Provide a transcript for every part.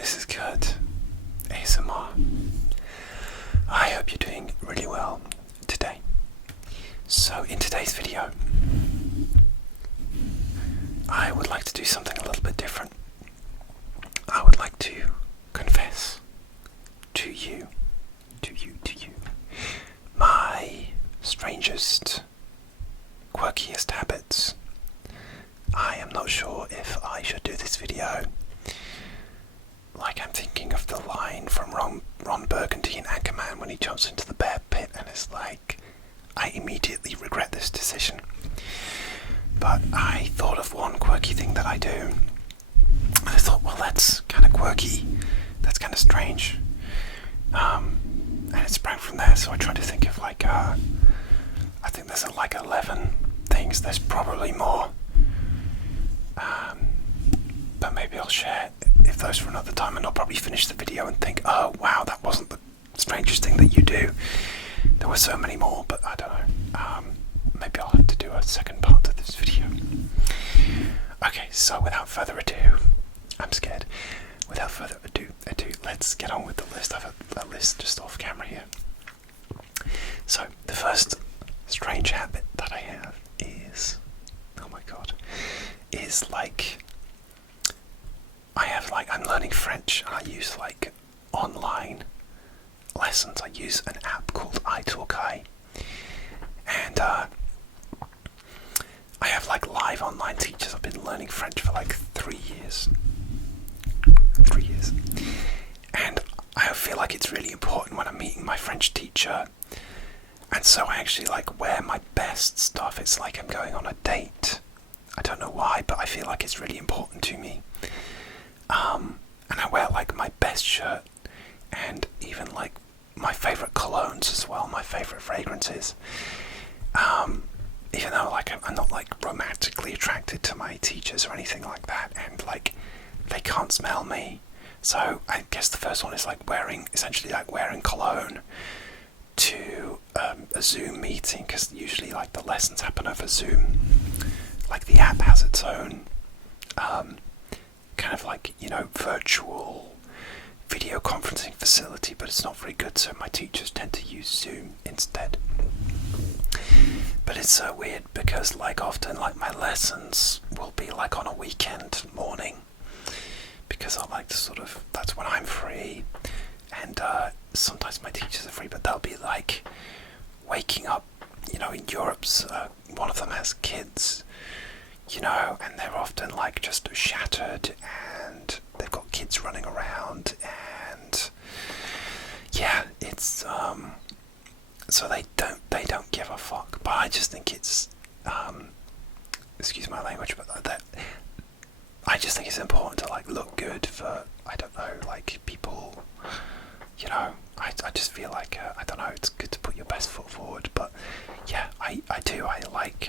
This is good. ASMR. I hope you're doing really well today. So in today's video, I would like to do something a little bit different. I would like to confess to you, my strangest, quirkiest habits. I am not sure if I should do this video. Like, I'm thinking of the line from Ron Burgundy in Anchorman when he jumps into the bear pit, and it's like, I immediately regret this decision. But I thought of one quirky thing that I do, and I thought, well, that's kind of quirky, that's kind of strange, and it sprang from there. So I tried to think of like, I think there's like 11 things. There's probably more, but maybe I'll share if those for another time, and I'll probably finish the video and think, oh wow, that wasn't the strangest thing that you do. There were so many more, but I don't know. Maybe I'll have to do a second part to this video. Okay, so without further ado, I'm scared. Without further ado, let's get on with the list. I have a list just off camera here. So the first strange habit that I have is, oh my god, is like, I'm learning French, and I use like online lessons. I use an app called italki, and I have like live online teachers. I've been learning French for like 3 years. 3 years. And I feel like it's really important when I'm meeting my French teacher. And so I actually like wear my best stuff. It's like I'm going on a date. I don't know why, but I feel like it's really important to me. And I wear like my best shirt, and even like my favourite colognes as well, my favourite fragrances. Even though like I'm not like romantically attracted to my teachers or anything like that, and like they can't smell me. So I guess the first one is like essentially wearing cologne to a Zoom meeting, because usually like the lessons happen over Zoom. Like the app has its own kind of like, virtual video conferencing facility, but it's not very good, so my teachers tend to use Zoom instead. But it's so weird because like often like my lessons will be like on a weekend morning, because I like to that's when I'm free, and sometimes my teachers are free, but they'll be like waking up, in Europe's, one of them has kids, and they're often like just shattered, and they've got kids running around, and yeah, it's so they don't give a fuck. But I just think it's excuse my language, but I just think it's important to like look good for, I don't know, like people, I just feel like I don't know, it's good to put your best foot forward. But yeah, I like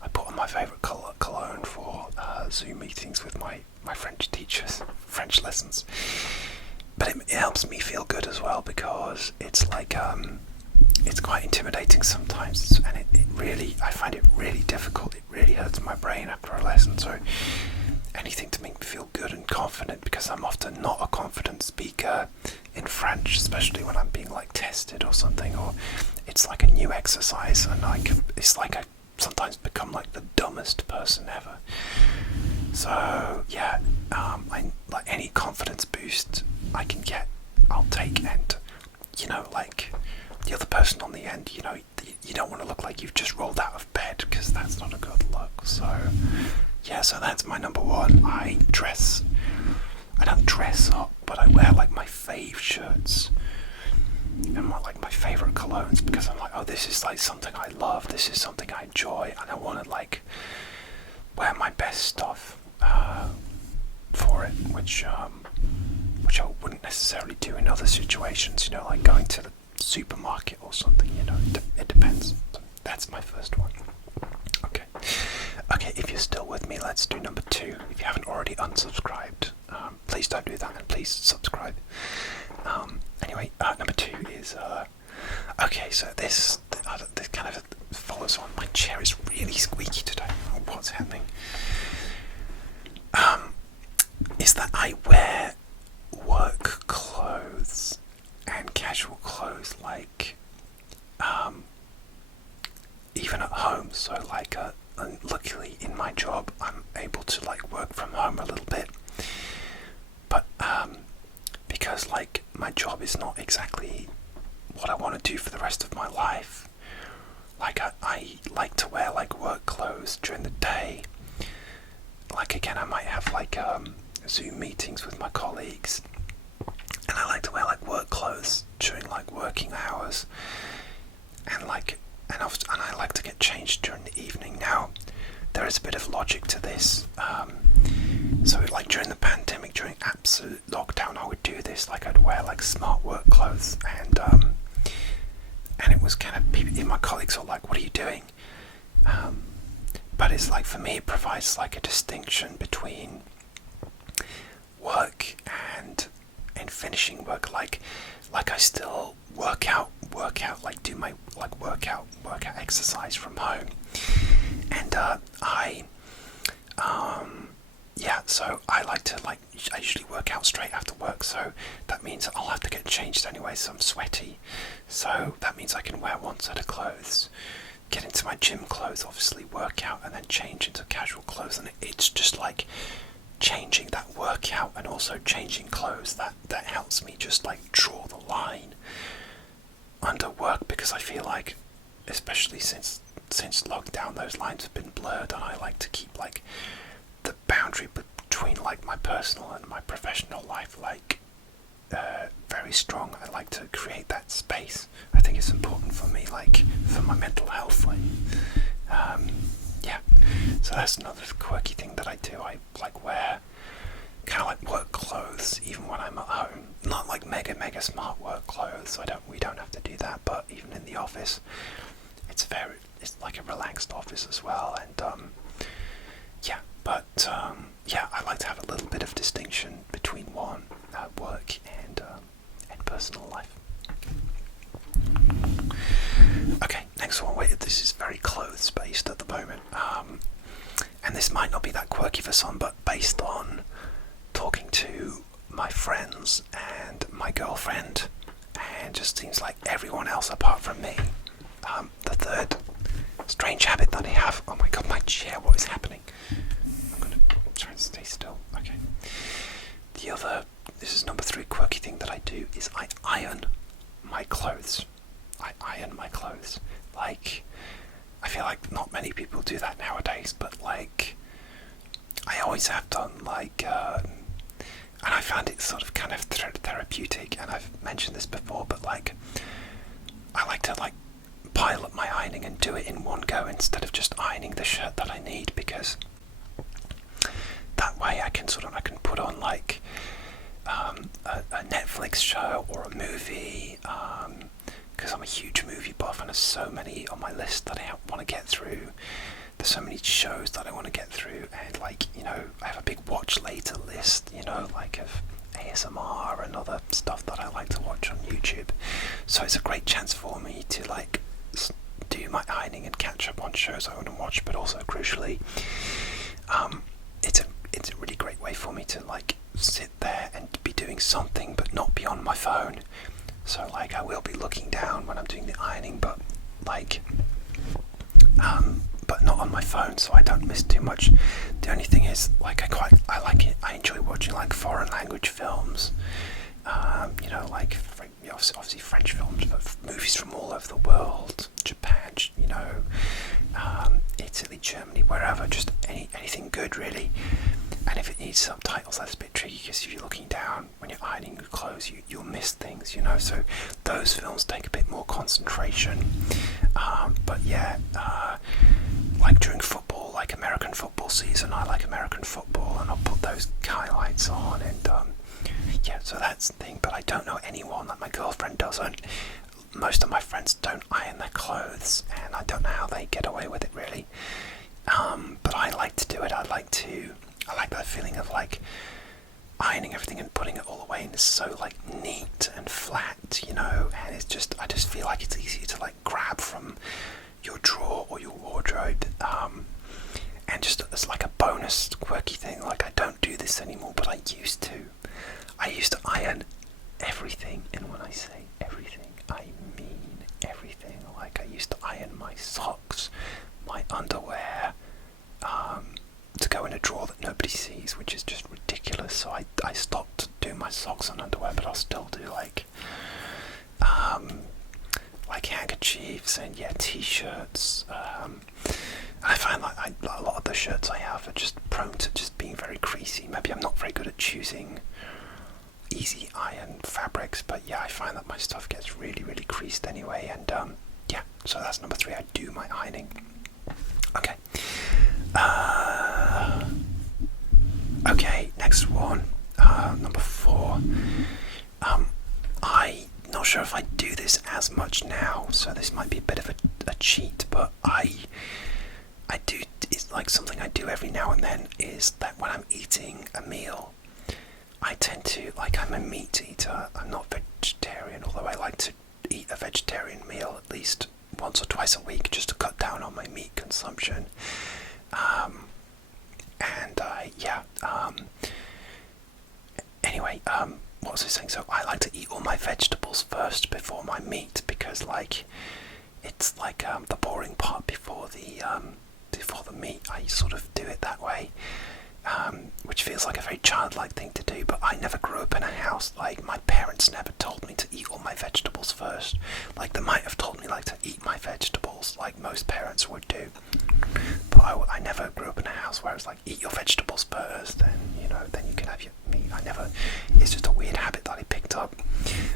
I put on my favourite cologne for Zoom meetings with my French teachers, French lessons. But it helps me feel good as well, because it's like it's quite intimidating sometimes, and it really, I find it really difficult. It really hurts my brain after a lesson. So anything to make me feel good and confident, because I'm often not a confident speaker in French, especially when I'm being like tested or something, or it's like a new exercise, and it's like I sometimes become like the dumbest person ever. So yeah, I like any confidence boost I can get, I'll take. And like the other person on the end, you don't want to look like you've just rolled out of bed, because that's not a good look. So yeah, so that's my number one. I don't dress up, but I wear like my fave shirts and my favourite colognes, because I'm like, oh, this is like something I love, this is something I enjoy, and I want to like wear my best stuff for it, which I wouldn't necessarily do in other situations, like going to the supermarket or something, it depends. So that's my first one. Okay, if you're still with me, let's do number 2. If you haven't already unsubscribed, please don't do that, and please subscribe. Anyway, number 2 is okay, so this kind of follows on. My chair is really squeaky today. Oh, what's happening? Is that I wear I might have like Zoom meetings with my colleagues, and I like to wear like work clothes during like working hours, and I like to get changed during the evening. Now, there is a bit of logic to this. So like during the pandemic, during absolute lockdown, I would do this. Like I'd wear like smart work clothes, and it was kind of people, my colleagues were like, "What are you doing?" But it's like, for me, it provides like a distinction between work and finishing work. Like I still work out, like do my like workout exercise from home, and so I like to I usually work out straight after work, so that means I'll have to get changed anyway, so I'm sweaty, so that means I can wear one set of clothes, get into my gym clothes, obviously work out, and then change into casual clothes, and it's just like changing that workout and also changing clothes that helps me just like draw the line under work, because I feel like, especially since lockdown, those lines have been blurred, and I like to keep like the boundary between like my personal and my professional life like very strong. I like to create that space. I think it's important for me, like for my mental health. So that's another quirky thing that I do. I like wear kind of like work clothes even when I'm at home. Not like mega smart work clothes. We don't have to do that. But even in the office, it's like a relaxed office as well. And I like to have a little bit of distinction between work and personal life. Okay, next one. Wait, this is very clothes based at the moment, and this might not be that quirky for some, but based on talking to my friends and my girlfriend, and just seems like everyone else apart from me. The third strange habit that I have. Oh my god, my chair! What is happening? I'm gonna try and stay still. Okay. This is number 3 quirky thing that I do, is I iron my clothes. Like, I feel like not many people do that nowadays, but like, I always have done, like, and I found it sort of kind of therapeutic, and I've mentioned this before, but like, I like to like pile up my ironing and do it in one go instead of just ironing the shirt that I need, because that way I can put on like a Netflix show or a movie, because I'm a huge movie buff and there's so many on my list that I want to get through. There's so many shows that I want to get through, and like, I have a big watch later list, like of ASMR and other stuff that I like to watch on YouTube. So it's a great chance for me to like do my ironing and catch up on shows I want to watch, but also crucially, it's a really great way for me to like sit there and be doing something but not be on my phone. So like, I will be looking down when I'm doing the ironing, but like but not on my phone, so I don't miss too much. The only thing is, like, I like it. I enjoy watching like foreign language films, like obviously French films, but movies from all over the world, Japan, Italy, Germany, wherever, just anything good really. And if it needs subtitles, that's a bit tricky, because if you're looking down when you're ironing your clothes, you'll miss things, so those films take a bit more concentration. But yeah, like during football, like American football season, I like American football, and I'll put those highlights on, and so that's the thing. But I don't know anyone, like my girlfriend doesn't. Most of my friends don't iron their clothes, and I don't know how they get away with it really. But I like to do it. I like that feeling of like ironing everything and putting it all away, and it's so like neat and flat, and I just feel like it's easier to like grab from your drawer or your wardrobe, and just as like a bonus quirky thing, like I don't do this anymore, but I used to iron everything, and when I say everything, I mean everything. Like, I used to iron my socks, my underwear, to go in a drawer that nobody sees, which is just ridiculous. So I stopped doing my socks and underwear, but I'll still do like handkerchiefs and t-shirts. I find like a lot of the shirts I have are just prone to just being very easy. Maybe I'm not very good at choosing easy iron fabrics, but yeah, I find that my stuff gets really, really creased anyway, and yeah, so that's number 3. I do my ironing. Okay. Okay, next one. Number 4. I'm not sure if I do this as much now, so this might be a bit of a cheat, but I do. It's like something I do every now and then. Is that when I'm eating a meal, I tend to, like, I'm a meat eater. I'm not vegetarian, although I like to eat a vegetarian meal at least once or twice a week just to cut down on my meat consumption. Anyway, what was I saying? So I like to eat all my vegetables first before my meat, because like it's like the boring part before the meat. I sort of do it that way, which feels like a very childlike thing to do, but I never grew up in a house, like my parents never told me to eat all my vegetables first. Like they might have told me like to eat my vegetables like most parents would do, but I never grew up in a house where it was like, eat your vegetables first, then then you can have your meat. It's just a weird habit that I picked up,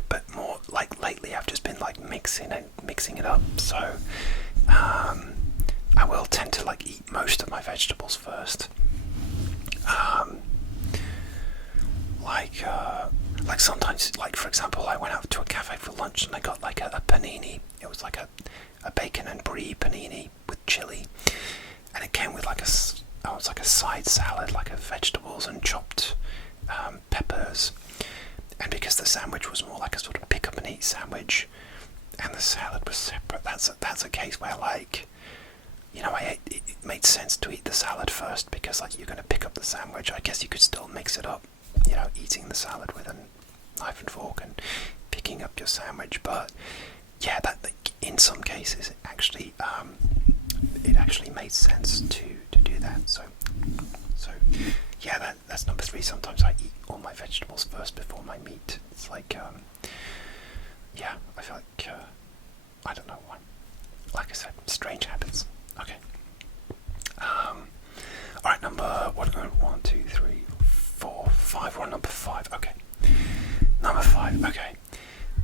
but more like lately I've just been like mixing it up, so I will tend to like eat most of my vegetables first. Like sometimes, like for example, I went out to a cafe for lunch and I got like a panini. It was like a bacon and brie panini with chili, and it came with like a side salad, like of vegetables and chopped peppers. And because the sandwich was more like a sort of pick up and eat sandwich, and the salad was separate, that's a case where like, it made sense to eat the salad first, because like you're going to pick up the sandwich. I guess you could still mix it up, eating the salad with a knife and fork and picking up your sandwich. But yeah, that in some cases it actually made sense to do that. So yeah, that's number 3. Sometimes I eat all my vegetables first before my meat. It's like yeah, I feel like I don't know why. Like I said, strange habits. Okay. Alright, number 1, 2, 3, 4, 5. We're on number 5. Okay. Number 5. Okay.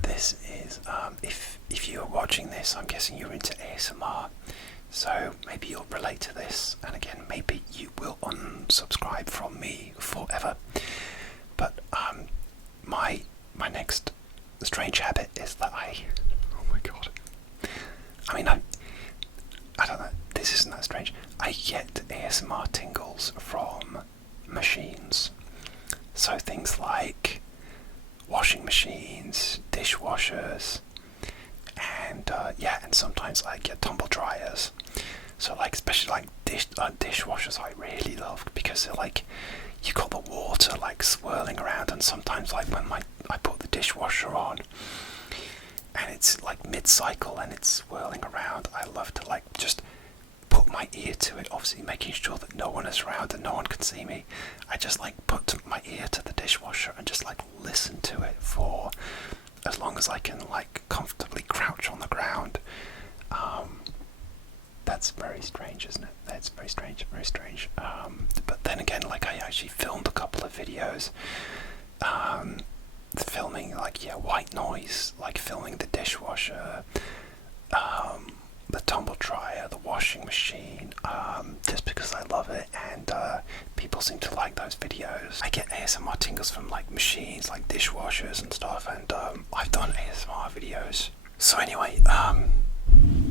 This is if you are watching this, I'm guessing you're into ASMR. So maybe you'll relate to this, and again, maybe you will unsubscribe from me forever. But my next strange habit is that oh my god. I mean, I don't know, this isn't that strange. I get ASMR tingles from machines. So things like washing machines, dishwashers, and and sometimes I get tumble dryers. So like, especially like dishwashers I really love, because they're like, you got the water like swirling around, and sometimes like when I put the dishwasher on and it's like mid-cycle and it's swirling around, I love to like just put my ear to it, obviously making sure that no one is around and no one can see me. I just like put my ear to the dishwasher and just like listen to it for as long as I can, like comfortably crouch on the ground. That's very strange, isn't it? That's very strange, very strange. But then again, like I actually filmed a couple of videos filming like white noise, like filming the dishwasher, the tumble dryer, the washing machine, just because I love it, and people seem to like those videos. I get ASMR tingles from like machines, like dishwashers and stuff, and I've done ASMR videos. So anyway,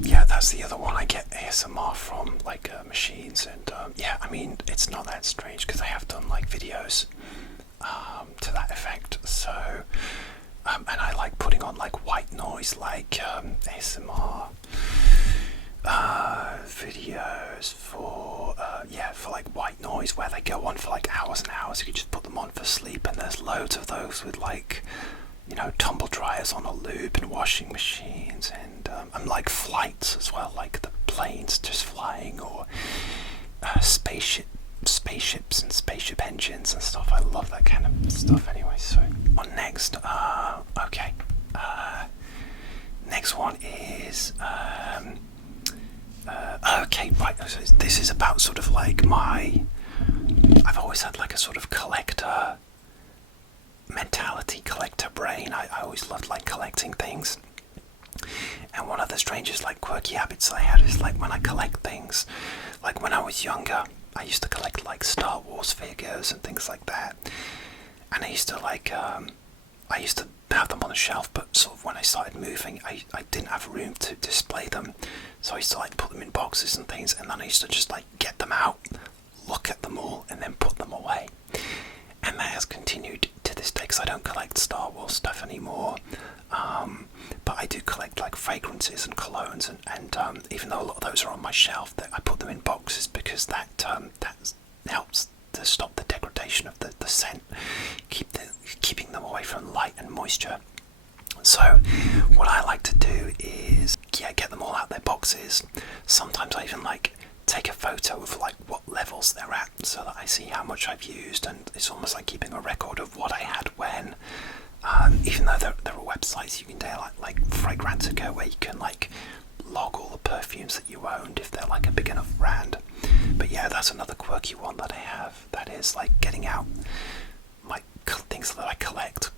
yeah, that's the other one. I get ASMR from like machines, and yeah, I mean, it's not that strange because I have done like videos to that effect. So and I like putting on like white noise, like ASMR videos for like white noise, where they go on for like hours and hours. You can just put them on for sleep, and there's loads of those with like tumble dryers on a loop, and washing machines, and like flights as well, like the planes just flying, or spaceships and spaceship engines and stuff. I love that kind of stuff anyway. So on next, okay, next one is okay, right, so this is about sort of like I've always had like a sort of collector mentality, collector brain. I always loved like collecting things. And one of the strangest like quirky habits I had is like when I collect things, like when I was younger, I used to collect like Star Wars figures and things like that. And I used to like, I used to have them on a shelf, but sort of when I started moving, I didn't have room to display them. So I used to like put them in boxes and things, and then I used to just like get them out, look at them all, and then put them away. And that has continued to this day, because I don't collect Star Wars stuff anymore. But I do collect like fragrances and colognes, and even though a lot of those are on my shelf, I put them in boxes because that helps to stop the degradation of the scent, keeping them away from light and moisture. So what I like to do is get them all out their boxes. Sometimes I even like take a photo of like what levels they're at, so that I see how much I've used, and it's almost like keeping a record of what I had when. Even though there are websites you can do like Fragrantica, where you can like log all the perfumes that you owned if they're like a big enough brand. But yeah, that's another quirky one that I have. That is like getting out my things that I collect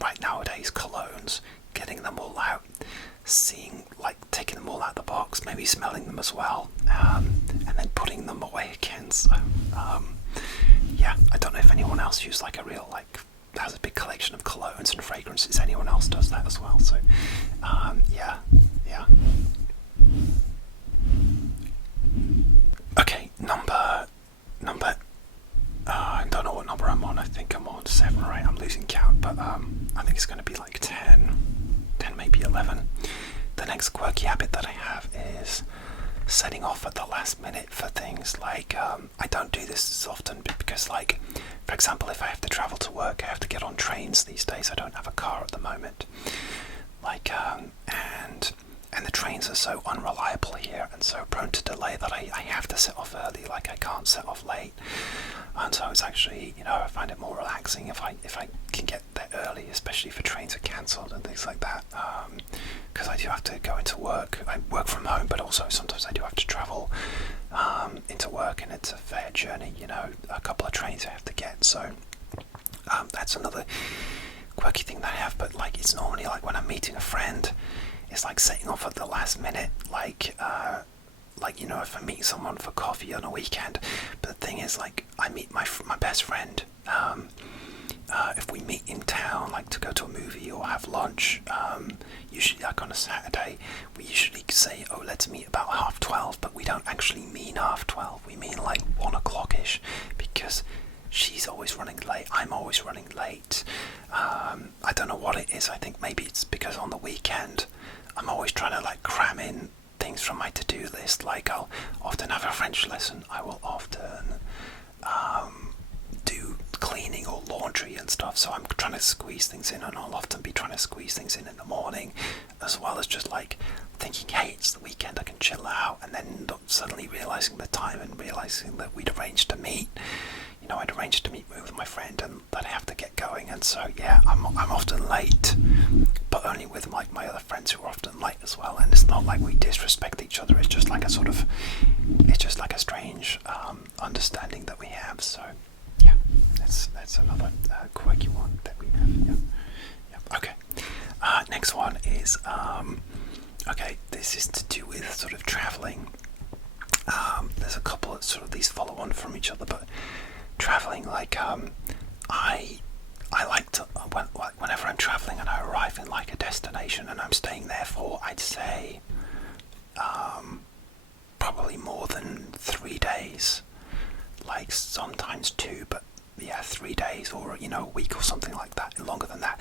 right nowadays, colognes, getting them all out, seeing like taking them all out of the box, maybe smelling them as well, and then putting them away again. So yeah, I don't know if anyone else used like a real like has a big collection of colognes and fragrances. Anyone else does that as well. So yeah. Okay, number I don't know what number I'm on. I think I'm on 7 or 8. I'm losing count, but I think it's going to be like 10 maybe 11. The next quirky habit that I have is setting off at the last minute for things. Like I don't do this as often because, like, for example, if I have to travel to work, I have to get on trains these days. I don't have a car at the moment. Like and the trains are so unreliable here and so prone to delay that I have to set off early. Like I can't set off late. And so it's actually, you know, I find it more relaxing if I can get there early, especially if trains are cancelled and things like that. Because I do have to go into work. I work from home, but also sometimes I do have to travel into work, and it's a fair journey, you know, a couple of trains I have to get. So that's another quirky thing that I have. But like, it's normally like when I'm meeting a friend, it's like setting off at the last minute, like you know, if I meet someone for coffee on a weekend. But the thing is, like, I meet my best friend, if we meet in town, like to go to a movie or have lunch, usually like on a Saturday, we usually say, oh, let's meet about 12:30, but we don't actually mean 12:30, we mean like 1:00ish, because she's always running late, I'm always running late. I don't know what it is. I think maybe it's because on the weekend I'm always trying to like cram in things from my to-do list. Like I'll often have a French lesson, I will often do cleaning or laundry and stuff, so I'm trying to squeeze things in, and I'll often be trying to squeeze things in the morning, as well as just like thinking, hey, it's the weekend, I can chill out, and then suddenly realising the time and realising that we'd arranged to meet. You know, I'd arranged to meet with my friend and that I have to get going, and so yeah, I'm often late, but only with like my other friends who are often late as well. And it's not like we disrespect each other, it's just like a sort of, it's just like a strange understanding that we have. So yeah, that's another quirky one that we have. Yeah. Okay. Next one is okay, this is to do with sort of travelling. There's a couple of sort of these follow on from each other, but travelling, like I like to whenever I'm travelling and I arrive in like a destination and I'm staying there for, I'd say probably more than 3 days, like sometimes 2, but yeah, 3 days, or you know, a week or something like that. Longer than that,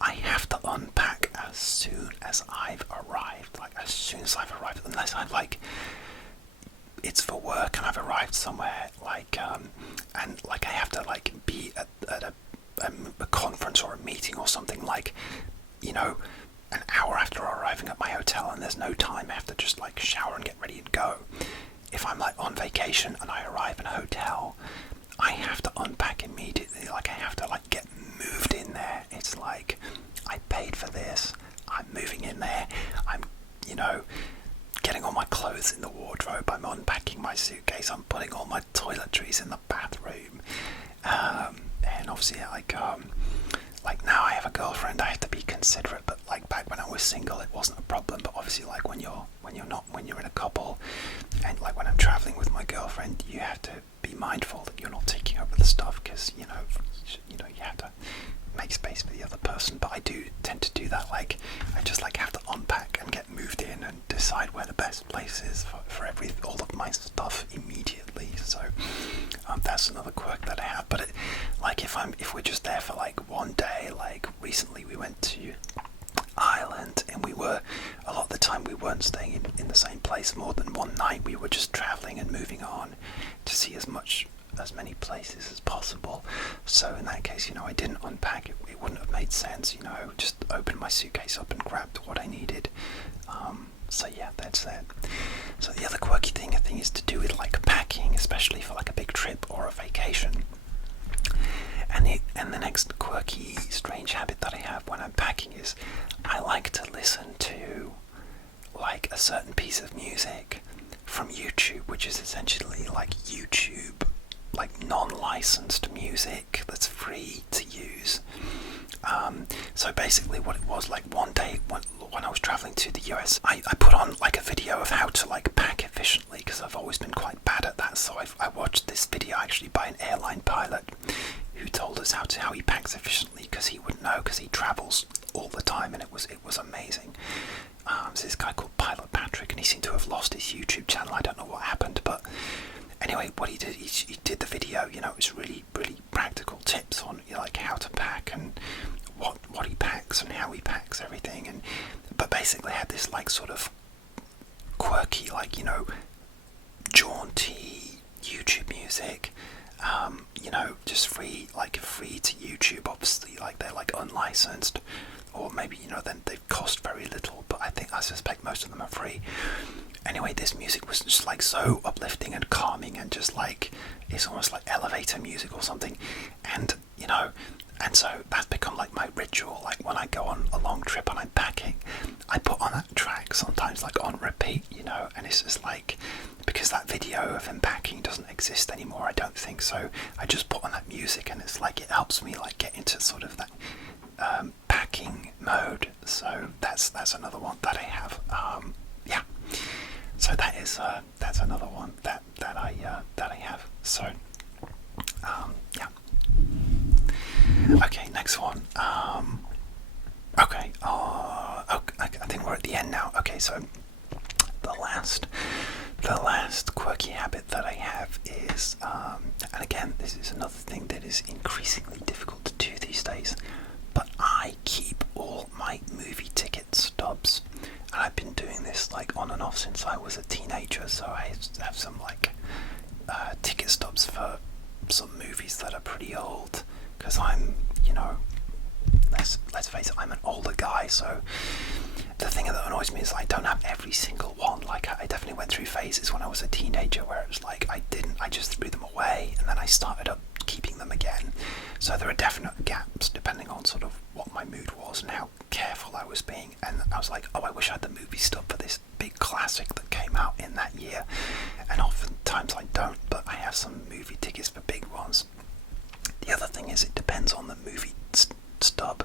I have to unpack as soon as I've arrived. Like as soon as I've arrived, unless I've like, it's for work and I've arrived somewhere, like and like I have to like be at a conference or a meeting or something, like, you know, an hour after arriving at my hotel, and there's no time, I have to just like shower and get ready and go. If I'm like on vacation and I arrive in a hotel, I have to unpack immediately. Like I have to like get moved in there. It's like, I paid for this, I'm moving in there, I'm, you know, getting all my clothes in the wardrobe, I'm unpacking my suitcase, I'm putting all my toiletries in the bathroom. obviously like now I have a girlfriend, I have to be considerate, but like back when I was single it wasn't a problem. But obviously like when you're in a couple, and like when I'm traveling with my girlfriend, you have to be mindful that you're not taking over the stuff, because you have to make space for the other person. But I do tend to do that, like I just like have to unpack and get moved in and decide where the best place is for all of my stuff immediately. So that's another quirk that I have. But if we're just there for like one day, like recently we went to Ireland, and a lot of the time we weren't staying in the same place more than one night. We were just traveling and moving on to see as many places as possible. So in that case, I didn't unpack it. It wouldn't have made sense, just opened my suitcase up and grabbed what I needed. So yeah, that's that. So the other quirky thing I think is to do with like packing, especially for like a big trip or a vacation. And the next quirky, strange habit that I have when I'm packing is I like to listen to like a certain piece of music from YouTube, which is essentially like YouTube, like non-licensed music that's free to use. So basically what it was, like one day when I was traveling to the US, I put on like a video of how to like pack efficiently, because I've always been quite bad at that. So I watched this video actually by an airline pilot who told us how he packs efficiently, because he would know, because he travels all the time, and it was amazing. So this guy called Pilot Patrick, and he seemed to have lost his YouTube channel. I don't know what happened, but anyway, what he did, he did the video. It was really, really practical tips on like how to pack and what he packs and how he packs everything. But basically had this like sort of quirky, like jaunty YouTube music. Just free to YouTube. Obviously, like they're like unlicensed, or maybe then they cost very little. But I suspect most of them are free. Anyway, this music was just like so uplifting and calming, and just like it's almost like elevator music or something. And and so that's become like my ritual. Like when I go on a long trip and I'm packing, I put on that track sometimes like on repeat, and it's just like, because that video of him packing doesn't exist anymore, I don't think. So I just put on that music, and it's like it helps me like get into sort of that packing mode. So that's another one that I have. Yeah. So that's another one that I have. So yeah. Okay, next one. Okay. I think we're at the end now. Okay, so the last quirky habit that I have is, and again, this is another thing that is increasingly difficult to do these days, but I keep all my movie ticket stubs. And I've been doing this like on and off since I was a teenager, so I have some like ticket stubs for some movies that are pretty old, because I'm, let's face it, I'm an older guy. So the thing that annoys me is I don't have every single one. Like I definitely went through phases when I was a teenager where it was like I just threw them away, and then I started up keeping them again. So there are definite gaps depending on sort of what my mood was and how careful I was being. And I was like, oh, I wish I had the movie stub for this big classic that came out in that year. And oftentimes I don't, but I have some movie tickets for big ones. The other thing is it depends on the movie stub.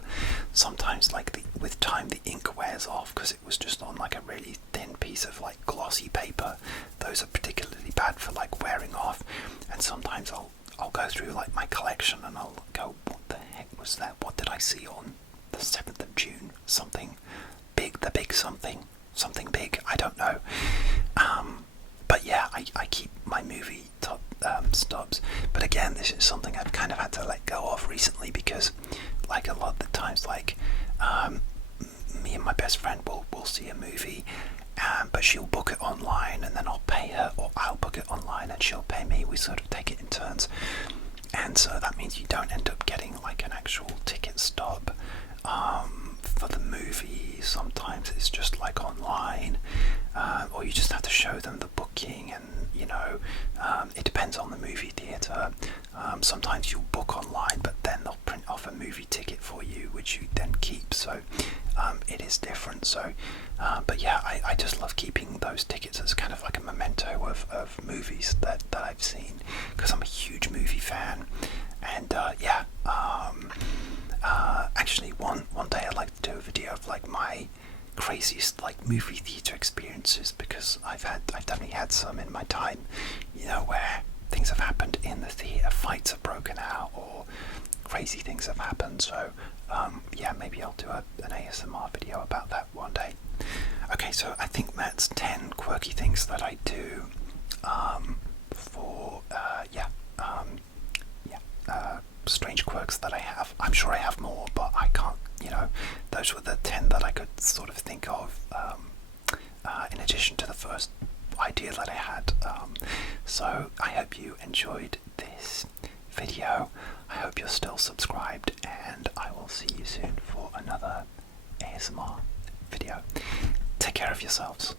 Sometimes like with time the ink wears off, because it was just on like a really thin piece of like glossy paper. Those are particularly bad for like wearing off. And sometimes I'll go through like my collection and I'll go, what the heck was that? What did I see on the 7th of June? Something big, something big, I don't know. But yeah, I keep my movie stubs. But again, this is something I've kind of had to let go of recently, because like a lot of the times, like me and my best friend will see a movie, but she'll book it online and then I'll pay her, or I'll book it online and she'll pay me. We sort of take it in turns, and so that means you don't end up getting like an actual ticket stub for the movie. Sometimes it's just like online, or you just have to show them the booking, and it depends on the movie theatre. Sometimes you'll book online, but then they'll print off a movie ticket for you, which you then keep. So it is different. So but yeah, I just love keeping those tickets as kind of like a memento of movies that I've seen, because I'm a huge movie fan. And yeah, of like my craziest like movie theatre experiences, because I've definitely had some in my time, you know, where things have happened in the theatre, fights have broken out, or crazy things have happened. So yeah, maybe I'll do an ASMR video about that one day. Okay, so I think that's 10 quirky things that I do for strange quirks that I have. I'm sure I have more, but I can't, you know, those were the 10 that I could sort of think of in addition to the first idea that I had. So I hope you enjoyed this video. I hope you're still subscribed, and I will see you soon for another ASMR video. Take care of yourselves.